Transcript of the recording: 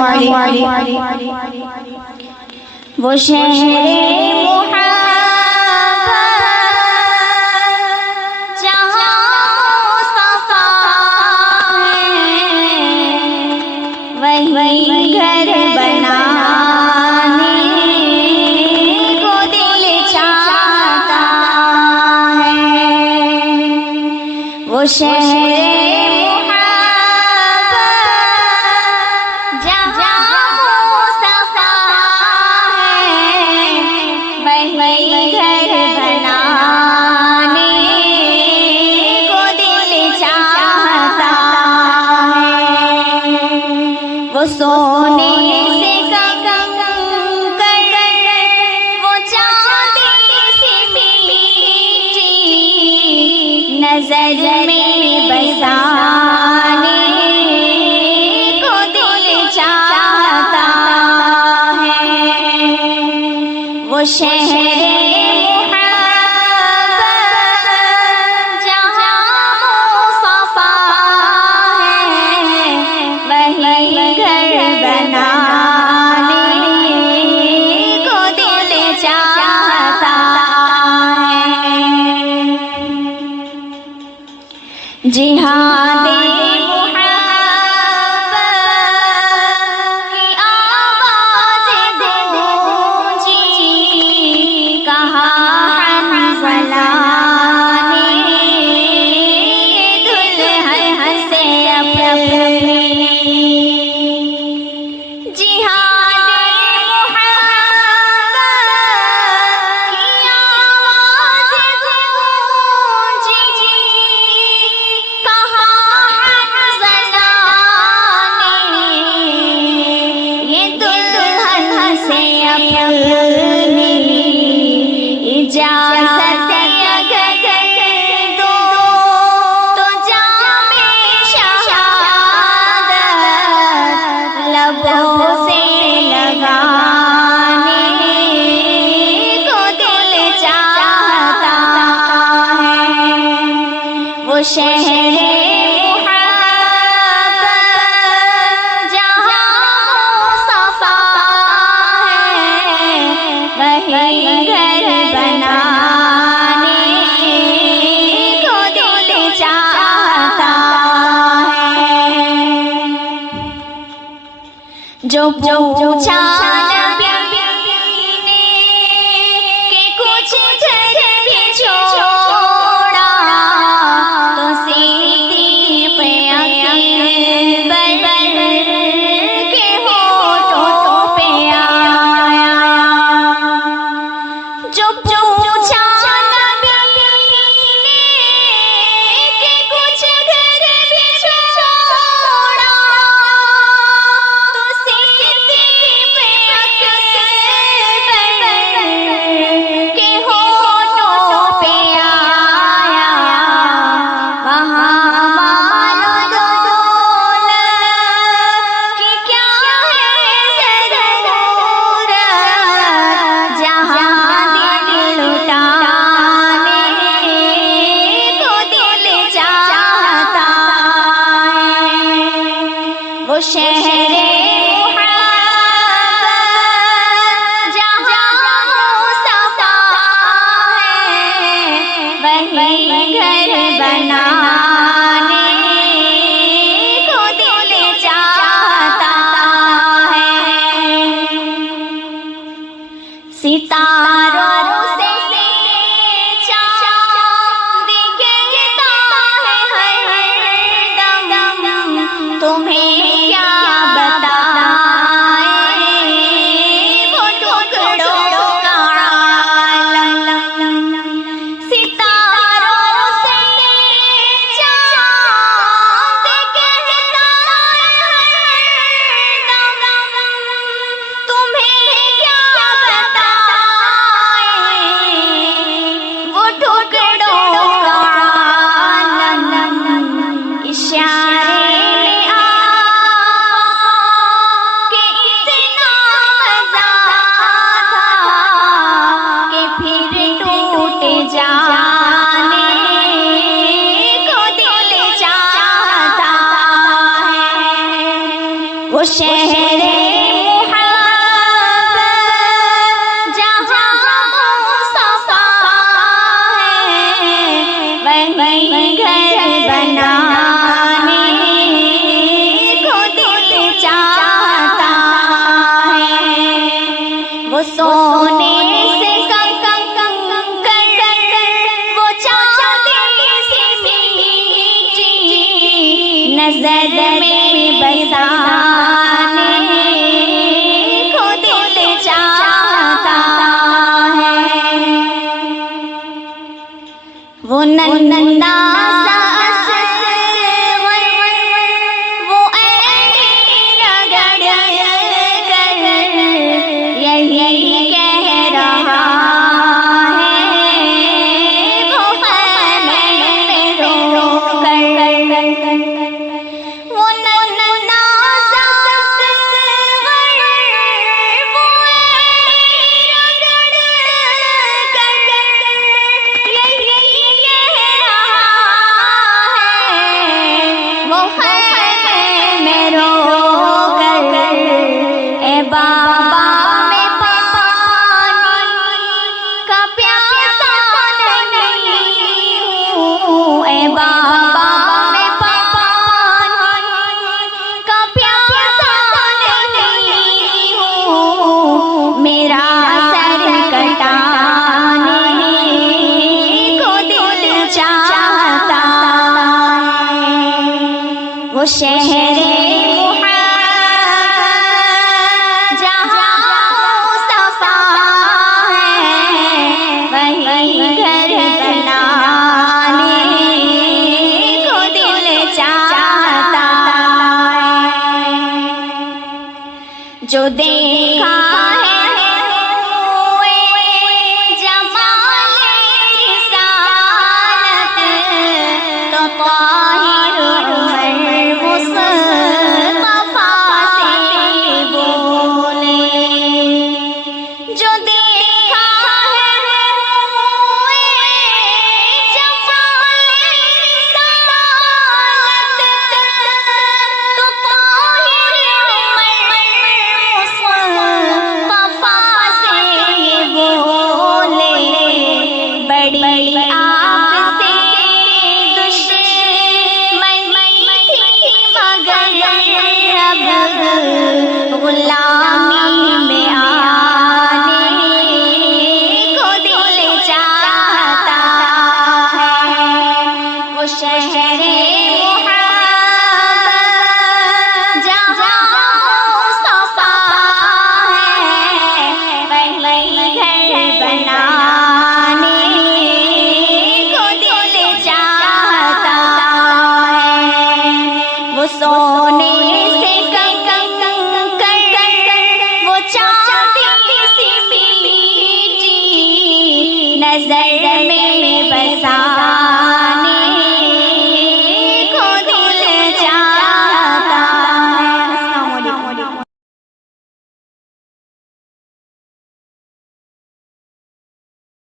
السلام علیکم۔ وہ شہر محبت جہاں صفا ہے، وہی گھر بنانے کو دل چاہتا ہے۔ وہ شہر سونے سے کم کر وہ چاندی سی میٹھی نظر میں بسانے کو دل چاہتا ہے۔ وہ شہر جہاد محبت کی آواز گونجی، کہا حنظلہ نے دلہن سے اپنی۔ جہاد محبت کی آواز گونجی، اجازت اگر دو تو جام شہادت لبوں سے لگانے کو دل چاہتا ہے۔ وہ شہر محبت جہاں صفا ہے، وہی گھر بنانے کو دل چاہتا ہے۔ جو پوچھا نبی نے کہ کچھ گھر بھی چھوڑا، تو صدیق اکبر کے ہونٹوں پہ آیا۔ جو پوچھا نبی نے کہ کچھ گھر بھی چھوڑا، تو صدیق شہر محبت جہاں مصطفیٰ ہے وہیں گھر بنانے کو دل چاہتا ہے، وہ سونے سے کم کر وہ چاندی سی میٹھی نظر میں بسانے کو دل چاہتا ہے، وہ نندا سا اصغر وہ عین رگڑ کر یہی کہہ رہا ہے، وہ خیمے میں رو کر وہ نندا سا اصغر وہ عین رگڑ کر یہی کہہ رہا ہے، وہ خیمے میں رو کر اے بابا میں پانی کا پیاسا نہیں ہوں، اے بابا میں پانی کا پیاسا نہیں ہوں، میرا سر کٹانے کو دل چاہتا ہے، وہ شہر محبت جہاں مصطفیٰ ہے وہیں گھر بنانے کو دل چاہتا ہے، جو دیکھا ہے جمال رسالت تو طاہر عمر مصطفیٰ سے بولے، جو دیکھا ہے جمال رسالت تو طاہر عمر مصطفیٰ سے بولے، بڑی آپ سے دشمنی تھی مگر اب غلامی میں آنے کو دل چاہتا ہے، وہ شہر محبت جہاں مصطفیٰ ہے وہیں گھر بنانے کو دل چاہتا ہے، وہ سونے سے کم کر وہ چاندی سی میٹھی نظر میں